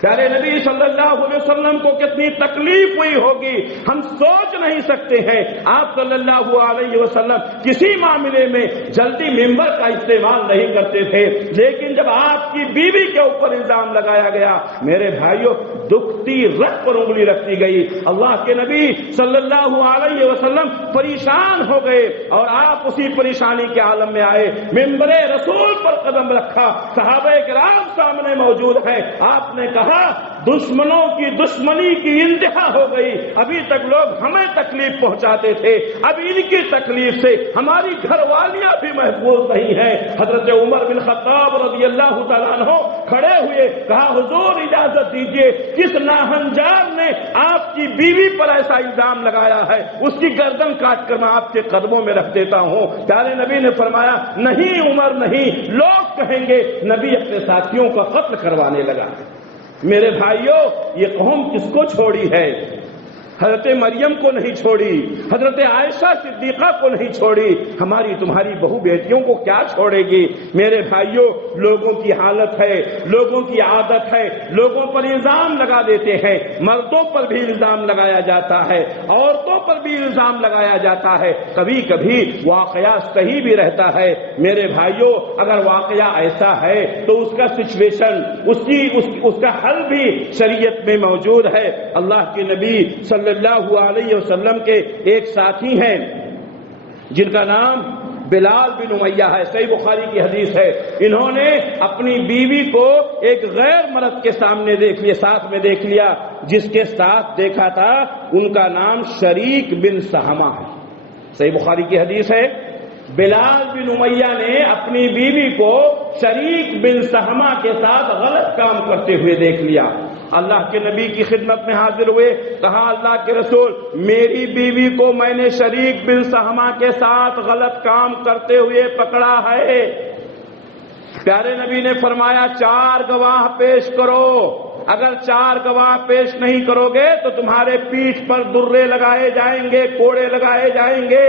پیارے نبی صلی اللہ علیہ وسلم کو کتنی تکلیف ہوئی ہوگی ہم سوچ نہیں سکتے ہیں۔ آپ صلی اللہ علیہ وسلم کسی معاملے میں جلدی ممبر کا استعمال نہیں کرتے تھے، لیکن جب آپ کی بیوی کے اوپر الزام لگایا گیا، میرے بھائیوں، دکھتی رگ پر انگلی رکھی گئی۔ اللہ کے نبی صلی اللہ علیہ وسلم پریشان ہو گئے اور آپ اسی پریشانی کے عالم میں آئے، ممبر رسول پر قدم رکھا، صحابہ کرام سامنے موجود ہیں۔ آپ نے کہا دشمنوں کی دشمنی کی انتہا ہو گئی، ابھی تک لوگ ہمیں تکلیف پہنچاتے تھے، اب ان کی تکلیف سے ہماری گھر والیاں بھی محفوظ نہیں ہیں۔ حضرت عمر بن خطاب رضی اللہ تعالیٰ عنہ کھڑے ہوئے، کہا حضور اجازت دیجیے، کس ناہنجار نے آپ کی بیوی پر ایسا الزام لگایا ہے، اس کی گردن کاٹ کر میں آپ کے قدموں میں رکھ دیتا ہوں۔ پیارے نبی نے فرمایا نہیں عمر نہیں، لوگ کہیں گے نبی اپنے ساتھیوں کا قتل کروانے لگا۔ میرے بھائیوں، یہ قوم کس کو چھوڑی ہے؟ حضرت مریم کو نہیں چھوڑی، حضرت عائشہ صدیقہ کو نہیں چھوڑی، ہماری تمہاری بہو بیٹیوں کو کیا چھوڑے گی؟ میرے بھائیوں، لوگوں کی حالت ہے، لوگوں کی عادت ہے، لوگوں پر الزام لگا دیتے ہیں، مردوں پر بھی الزام لگایا جاتا ہے، عورتوں پر بھی الزام لگایا جاتا ہے، کبھی کبھی واقعہ صحیح بھی رہتا ہے۔ میرے بھائیوں، اگر واقعہ ایسا ہے تو اس کا سچویشن، اس کا حل بھی شریعت میں موجود ہے۔ اللہ کے نبی صلی اللہ علیہ وسلم کے ایک ساتھی ہیں جن کا نام بلال بن امیہ ہے، صحیح بخاری کی حدیث ہے، انہوں نے اپنی بیوی کو ایک غیر مرد کے سامنے ساتھ میں دیکھ لیا، جس کے ساتھ دیکھا تھا ان کا نام شریک بن سہمہ ہے، صحیح بخاری کی حدیث ہے۔ بلال بن امیہ نے اپنی بیوی کو شریک بن سہمہ کے ساتھ غلط کام کرتے ہوئے دیکھ لیا۔ اللہ کے نبی کی خدمت میں حاضر ہوئے، کہا اللہ کے رسول، میری بیوی کو میں نے شریک بن سہمہ کے ساتھ غلط کام کرتے ہوئے پکڑا ہے۔ پیارے نبی نے فرمایا 4 گواہ پیش کرو۔ اگر 4 گواہ پیش نہیں کرو گے تو تمہارے پیٹھ پر درے لگائے جائیں گے، کوڑے لگائے جائیں گے۔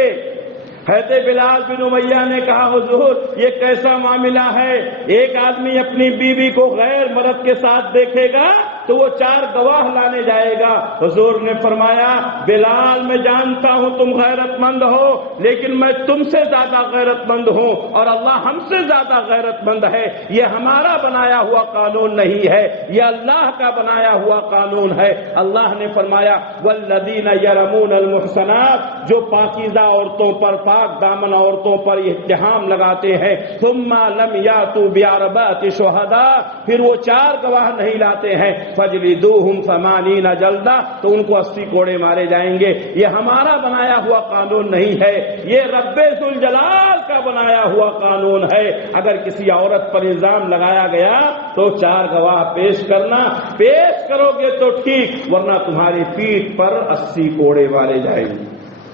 حضرت بلال بن امیہ نے کہا حضور یہ کیسا معاملہ ہے، ایک آدمی اپنی بیوی کو غیر مرد کے ساتھ دیکھے گا تو وہ 4 گواہ لانے جائے گا۔ حضور نے فرمایا بلال میں جانتا ہوں تم غیرت مند ہو، لیکن میں تم سے زیادہ غیرت مند ہوں اور اللہ ہم سے زیادہ غیرت مند ہے۔ یہ ہمارا بنایا ہوا قانون نہیں ہے، یہ اللہ کا بنایا ہوا قانون ہے۔ اللہ نے فرمایا والذین یرمون المحصنات، جو پاکیزہ عورتوں پر، پاک دامن عورتوں پر اتہام لگاتے ہیں، ثم لم یاتوا باربعۃ شہداء، پھر وہ 4 گواہ نہیں لاتے ہیں، فجلدوہم 80 جلدہ، تو ان کو 80 کوڑے مارے جائیں گے۔ یہ ہمارا بنایا ہوا قانون نہیں ہے، یہ رب ذوالجلال کا بنایا ہوا قانون ہے۔ اگر کسی عورت پر الزام لگایا گیا تو 4 گواہ پیش کرنا، پیش کرو گے تو ٹھیک، ورنہ تمہاری پیٹھ پر 80 کوڑے مارے جائیں گے۔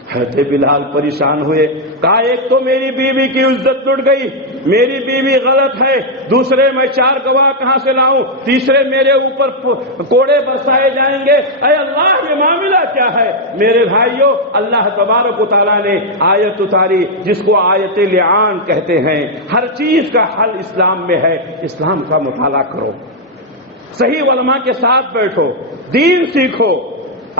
حضرت بلال پریشان ہوئے، کہا ایک تو میری بیوی کی عزت ٹوٹ گئی، میری بیوی غلط ہے، دوسرے میں 4 گواہ کہاں سے لاؤں، تیسرے میرے اوپر کوڑے برسائے جائیں گے۔ اے اللہ یہ معاملہ کیا ہے؟ میرے بھائیوں، اللہ تبارک و تعالیٰ نے آیت اتاری جس کو آیت لعان کہتے ہیں۔ ہر چیز کا حل اسلام میں ہے، اسلام کا مطالعہ کرو، صحیح علماء کے ساتھ بیٹھو، دین سیکھو۔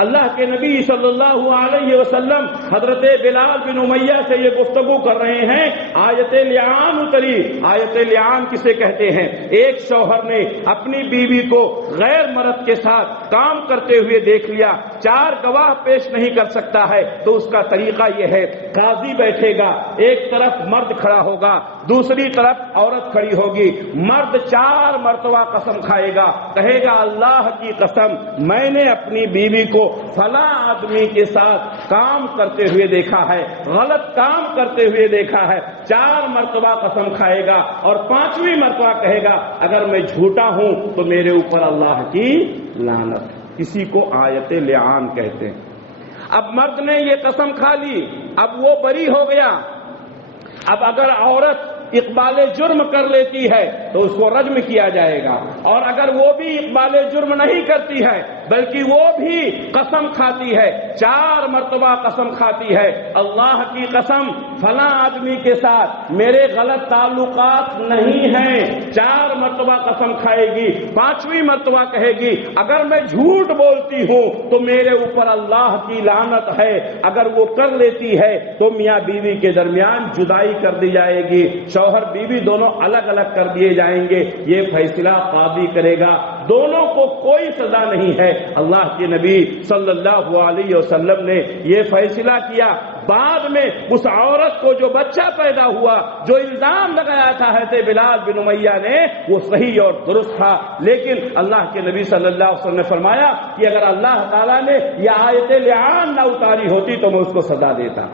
اللہ کے نبی صلی اللہ علیہ وسلم حضرت بلال بن امیہ سے یہ گفتگو کر رہے ہیں، آیت لعان اتری۔ آیت لعان کسے کہتے ہیں؟ ایک شوہر نے اپنی بیوی کو غیر مرد کے ساتھ کام کرتے ہوئے دیکھ لیا، 4 گواہ پیش نہیں کر سکتا ہے، تو اس کا طریقہ یہ ہے، قاضی بیٹھے گا، ایک طرف مرد کھڑا ہوگا، دوسری طرف عورت کھڑی ہوگی، مرد 4 مرتبہ قسم کھائے گا، کہے گا اللہ کی قسم میں نے اپنی بیوی کو فلاں آدمی کے ساتھ کام کرتے ہوئے دیکھا ہے، غلط کام کرتے ہوئے دیکھا ہے، 4 مرتبہ قسم کھائے گا اور 5ویں مرتبہ کہے گا اگر میں جھوٹا ہوں تو میرے اوپر اللہ کی لعنت۔ کسی کو آیت لعان کہتے ہیں۔ اب مرد نے یہ قسم کھا لی، اب وہ بری ہو گیا۔ اب اگر عورت اقبال جرم کر لیتی ہے تو اس کو رجم کیا جائے گا، اور اگر وہ بھی اقبال جرم نہیں کرتی ہے بلکہ وہ بھی قسم کھاتی ہے، 4 مرتبہ قسم کھاتی ہے، اللہ کی قسم فلاں آدمی کے ساتھ میرے غلط تعلقات نہیں ہیں، 4 مرتبہ قسم کھائے گی، 5ویں مرتبہ کہے گی اگر میں جھوٹ بولتی ہوں تو میرے اوپر اللہ کی لعنت ہے۔ اگر وہ کر لیتی ہے تو میاں بیوی کے درمیان جدائی کر دی جائے گی، شوہر بیوی دونوں الگ الگ کر دیے جائیں گے۔ یہ فیصلہ قاضی کرے گا، دونوں کو کوئی سزا نہیں ہے۔ اللہ کے نبی صلی اللہ علیہ وسلم نے یہ فیصلہ کیا۔ بعد میں اس عورت کو جو بچہ پیدا ہوا، جو الزام لگایا تھا حضرت بلال بن امیہ نے، وہ صحیح اور درست تھا، لیکن اللہ کے نبی صلی اللہ علیہ وسلم نے فرمایا کہ اگر اللہ تعالیٰ نے یہ آیت لعان نہ اتاری ہوتی تو میں اس کو سزا دیتا،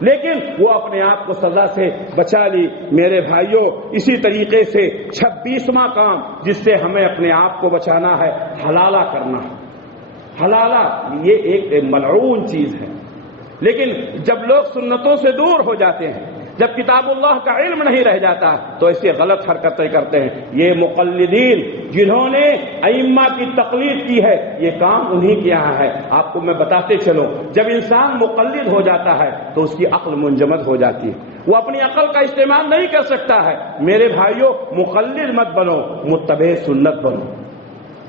لیکن وہ اپنے آپ کو سزا سے بچا لی۔ میرے بھائیوں، اسی طریقے سے 26واں کام جس سے ہمیں اپنے آپ کو بچانا ہے، حلالہ کرنا ہے۔ حلالہ یہ ایک ملعون چیز ہے، لیکن جب لوگ سنتوں سے دور ہو جاتے ہیں، جب کتاب اللہ کا علم نہیں رہ جاتا تو ایسی غلط حرکتیں کرتے ہیں۔ یہ مقلدین جنہوں نے ائمہ کی تقلید کی ہے، یہ کام انہی کے یہاں ہے۔ آپ کو میں بتاتے چلوں، جب انسان مقلد ہو جاتا ہے تو اس کی عقل منجمد ہو جاتی ہے، وہ اپنی عقل کا استعمال نہیں کر سکتا ہے۔ میرے بھائیوں، مقلد مت بنو، متبع سنت بنو،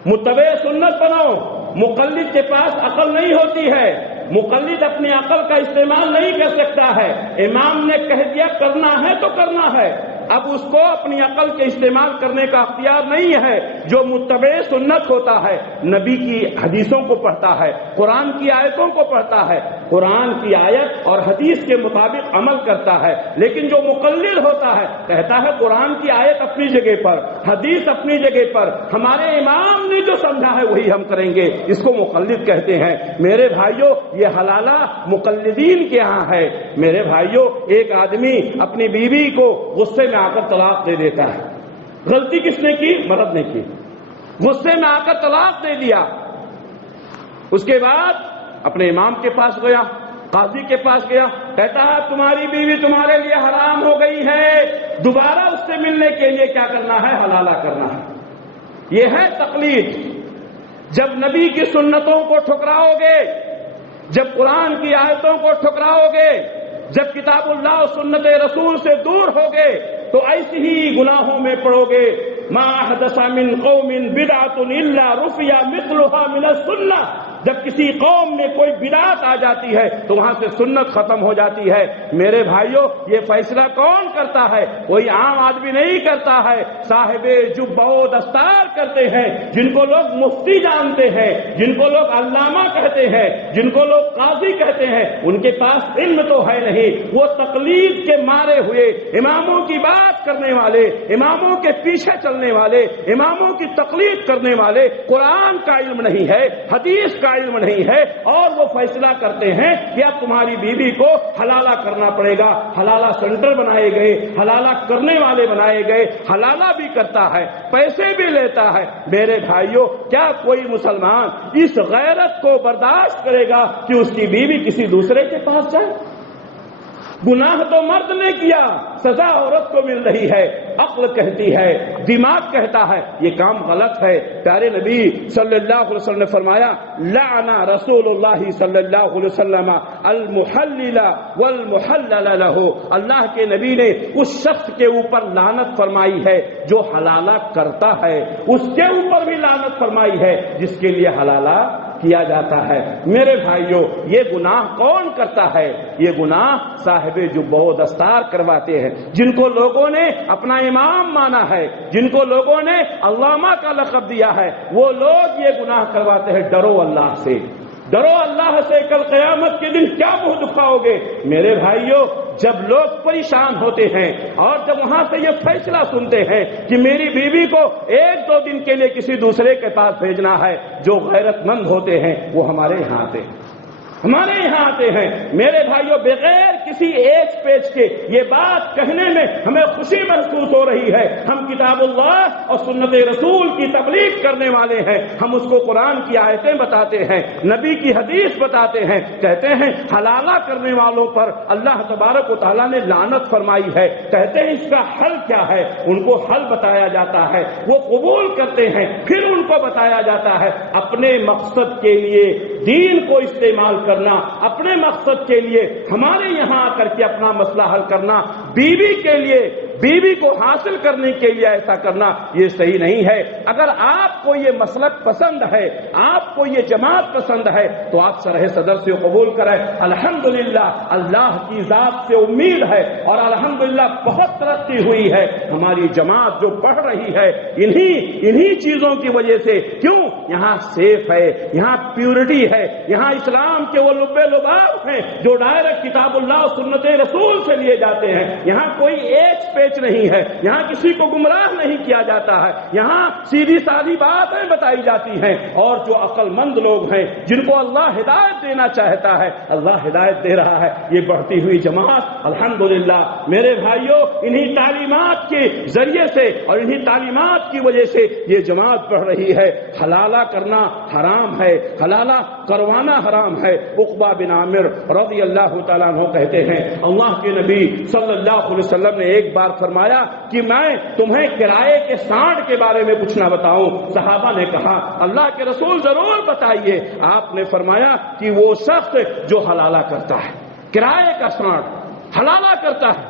متبع سنت بنو۔ مقلد کے پاس عقل نہیں ہوتی ہے، مقلد اپنی عقل کا استعمال نہیں کر سکتا ہے۔ امام نے کہہ دیا کرنا ہے تو کرنا ہے، اب اس کو اپنی عقل کے استعمال کرنے کا اختیار نہیں ہے۔ جو متبع سنت ہوتا ہے، نبی کی حدیثوں کو پڑھتا ہے، قرآن کی آیتوں کو پڑھتا ہے، قرآن کی آیت اور حدیث کے مطابق عمل کرتا ہے۔ لیکن جو مقلد ہوتا ہے، کہتا ہے قرآن کی آیت اپنی جگہ پر، حدیث اپنی جگہ پر، ہمارے امام نے جو سمجھا ہے وہی ہم کریں گے، اس کو مقلد کہتے ہیں۔ میرے بھائیوں، یہ حلالہ مقلدین کے ہاں ہے۔ میرے بھائیوں، ایک آدمی اپنی بیوی کو غصے میں آ کر طلاق دے دیتا ہے۔ غلطی کس نے کی؟ مرد نے کی۔ غصے میں آ کر طلاق دے دیا، اس کے بعد اپنے امام کے پاس گیا، قاضی کے پاس گیا، کہتا ہے تمہاری بیوی تمہارے لیے حرام ہو گئی ہے، دوبارہ اس سے ملنے کے لیے کیا کرنا ہے؟ حلالہ کرنا ہے۔ یہ ہے تقلید۔ جب نبی کی سنتوں کو ٹھکراؤ گے، جب قرآن کی آیتوں کو ٹھکراؤ گے، جب کتاب اللہ و سنت رسول سے دور ہوگے تو ایسے ہی گناہوں میں پڑو گے۔ ما حدث من قوم بدعۃ الا رفع مثلها من السنہ، جب کسی قوم میں کوئی بدعت آ جاتی ہے تو وہاں سے سنت ختم ہو جاتی ہے۔ میرے بھائیوں، یہ فیصلہ کون کرتا ہے؟ کوئی عام آدمی نہیں کرتا ہے، صاحب جبہ و دستار کرتے ہیں، جن کو لوگ مفتی جانتے ہیں، جن کو لوگ علامہ کہتے ہیں، جن کو لوگ قاضی کہتے ہیں۔ ان کے پاس علم تو ہے نہیں، وہ تقلید کے مارے ہوئے اماموں کی بات کرنے والے، اماموں کے پیچھے چلنے والے، اماموں کی تقلید کرنے والے۔ قرآن کا علم نہیں ہے، حدیث کا علم نہیں ہے، اور وہ فیصلہ کرتے ہیں کہ اب تمہاری بیوی کو حلالہ کرنا پڑے گا۔ حلالہ سینٹر بنائے گئے، حلالہ کرنے والے بنائے گئے، حلالہ بھی کرتا ہے، پیسے بھی لیتا ہے۔ میرے بھائیوں، کیا کوئی مسلمان اس غیرت کو برداشت کرے گا کہ اس کی بیوی کسی دوسرے کے پاس جائے؟ گناہ تو مرد نے کیا، سزا عورت کو مل رہی ہے۔ عقل کہتی ہے، دماغ کہتا ہے یہ کام غلط ہے۔ پیارے نبی صلی اللہ علیہ وسلم نے فرمایا، لعن رسول اللہ صلی اللہ علیہ وسلم المحلل والمحلل له، اللہ کے نبی نے اس شخص کے اوپر لعنت فرمائی ہے جو حلالہ کرتا ہے، اس کے اوپر بھی لعنت فرمائی ہے جس کے لیے حلالہ کیا جاتا ہے۔ میرے بھائیوں، یہ گناہ کون کرتا ہے؟ یہ گناہ صاحب جبہ و دستار کرواتے ہیں، جن کو لوگوں نے اپنا امام مانا ہے، جن کو لوگوں نے علامہ کا لقب دیا ہے، وہ لوگ یہ گناہ کرواتے ہیں۔ ڈرو اللہ سے، ڈرو اللہ سے، کل قیامت کے دن کیا منہ دکھاؤ گے؟ میرے بھائیوں، جب لوگ پریشان ہوتے ہیں اور جب وہاں سے یہ فیصلہ سنتے ہیں کہ میری بیوی کو 1-2 دن کے لیے کسی دوسرے کے پاس بھیجنا ہے، جو غیرت مند ہوتے ہیں وہ ہمارے یہاں آتے ہیں، ہمارے یہاں آتے ہیں۔ میرے بھائیوں، بغیر کسی ایج پیچ کے یہ بات کہنے میں ہمیں خوشی محسوس ہو رہی ہے۔ ہم کتاب اللہ اور سنت رسول کی تبلیغ کرنے والے ہیں، ہم اس کو قرآن کی آیتیں بتاتے ہیں، نبی کی حدیث بتاتے ہیں، کہتے ہیں حلالہ کرنے والوں پر اللہ تبارک و تعالیٰ نے لعنت فرمائی ہے، کہتے ہیں اس کا حل کیا ہے، ان کو حل بتایا جاتا ہے، وہ قبول کرتے ہیں، پھر ان کو بتایا جاتا ہے اپنے مقصد کے لیے دین کو استعمال کرنا، اپنے مقصد کے لیے ہمارے یہاں آ کر کے اپنا مسئلہ حل کرنا، بیوی کے لیے، بیوی کو حاصل کرنے کے لیے ایسا کرنا، یہ صحیح نہیں ہے۔ اگر آپ کو یہ مسلک پسند ہے، آپ کو یہ جماعت پسند ہے، تو آپ شرح صدر سے قبول کریں۔ الحمدللہ اللہ کی ذات سے امید ہے اور الحمدللہ بہت ترقی ہوئی ہے۔ ہماری جماعت جو بڑھ رہی ہے انہی چیزوں کی وجہ سے۔ کیوں؟ یہاں سیف ہے، یہاں پیورٹی ہے، یہاں اسلام کے وہ لبے لباب ہیں جو ڈائریکٹ کتاب اللہ و سنت رسول سے لیے جاتے ہیں۔ یہاں کوئی ایج پیچ نہیں ہے، یہاں کسی کو گمراہ نہیں کیا جاتا ہے، یہاں سیدھی سادھی باتیں بتائی جاتی ہیں، اور جو عقل مند لوگ ہیں جن کو اللہ ہدایت دینا چاہتا ہے اللہ ہدایت دے رہا ہے۔ یہ بڑھتی ہوئی جماعت الحمدللہ میرے بھائیوں، انہی تعلیمات کے ذریعے سے اور انہی تعلیمات کی وجہ سے یہ جماعت بڑھ رہی ہے۔ حلالہ کرنا حرام ہے، حلالہ کروانا حرام ہے۔ عقبہ بن عامر رضی اللہ تعالیٰ عنہ کہتے ہیں، اللہ کے نبی صلی اللہ علیہ وسلم نے ایک بار فرمایا کہ میں تمہیں کرائے کے سانڈ کے بارے میں کچھ نہ بتاؤں؟ صحابہ نے کہا اللہ کے رسول ضرور بتائیے۔ آپ نے فرمایا کہ وہ شخص جو حلالہ کرتا ہے، کرائے کا سانڈ حلالہ کرتا ہے۔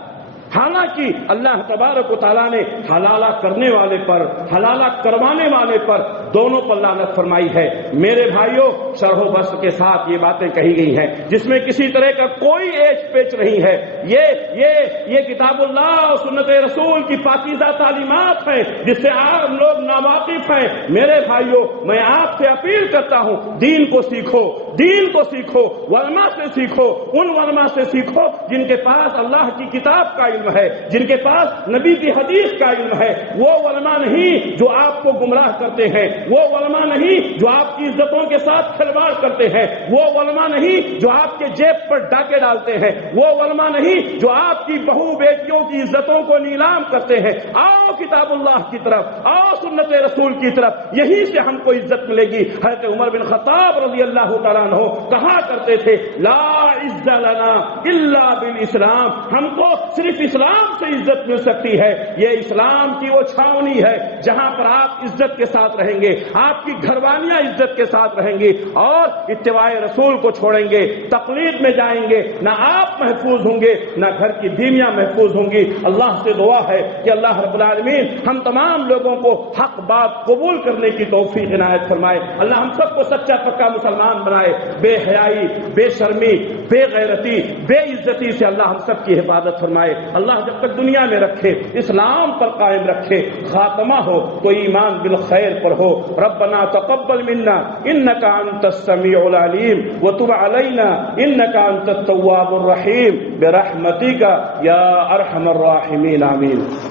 حالانکہ اللہ تبارک و تعالیٰ نے حلالہ کرنے والے پر، حلالہ کروانے والے پر دونوں پر لعنت فرمائی ہے۔ میرے بھائیوں، شرح و بسط کے ساتھ یہ باتیں کہی گئی ہیں جس میں کسی طرح کا کوئی ایج پیچ نہیں ہے۔ یہ کتاب اللہ اور سنت رسول کی پاکیزہ تعلیمات ہیں جس سے عام لوگ ناواقف ہیں۔ میرے بھائیوں، میں آپ سے اپیل کرتا ہوں، دین کو سیکھو، دین کو سیکھو، علماء سے سیکھو، ان علماء سے سیکھو جن کے پاس اللہ کی کتاب کا علم ہے، جن کے پاس نبی کی حدیث کا علم ہے۔ وہ علماء نہیں جو آپ کو گمراہ کرتے ہیں، وہ علماء نہیں جو آپ کی عزتوں کے ساتھ کھلواڑ کرتے ہیں، وہ علماء نہیں جو آپ کے جیب پر ڈاکے ڈالتے ہیں، وہ علماء نہیں جو آپ کی بہو بیٹیوں کی عزتوں کو نیلام کرتے ہیں۔ آؤ کتاب اللہ کی طرف، آؤ سنت رسول کی طرف، یہیں سے ہم کو عزت ملے گی۔ حضرت عمر بن خطاب رضی اللہ تعالیٰ عنہ کہا کرتے تھے، لا عز لنا الا بالاسلام، ہم کو صرف اسلام سے عزت مل سکتی ہے۔ یہ اسلام کی وہ چھاونی ہے جہاں پر آپ عزت کے ساتھ رہیں گے۔ گے، آپ کی گھروانیاں عزت کے ساتھ رہیں گی اور اتباع رسول کو چھوڑیں گے، تقلید میں جائیں گے، نہ آپ محفوظ ہوں گے نہ گھر کی بیویاں محفوظ ہوں گی۔ اللہ سے دعا ہے کہ اللہ رب العالمین ہم تمام لوگوں کو حق بات قبول کرنے کی توفیق عنایت فرمائے۔ اللہ ہم سب کو سچا پکا مسلمان بنائے، بے حیائی، بے شرمی، بے غیرتی، بے عزتی سے اللہ ہم سب کی حفاظت فرمائے۔ اللہ جب تک دنیا میں رکھے اسلام پر قائم رکھے، خاتمہ ہو تو ایمان بالخیر پر ہو۔ ربنا تقبل منا انك انت السميع العليم وتب علينا انك انت التواب الرحيم برحمتك يا ارحم الراحمين آمين۔